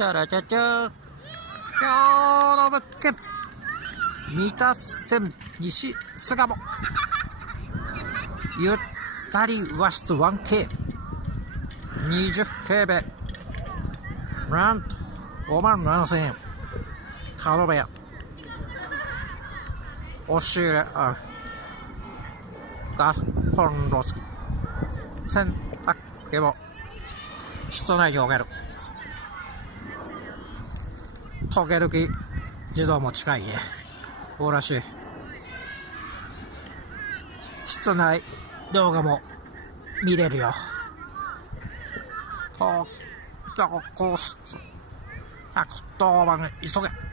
チャラチャチャ。今日の物件。三田線西巣鴨。ゆったり和室 1K。20平米。なんと、57,000円。角部屋。押し入れある。ガスコンロ付き。洗濯機も室内に置ける。時々自動も近いね。おらしい。室内動画も見れるよ。東京空室110番急げ。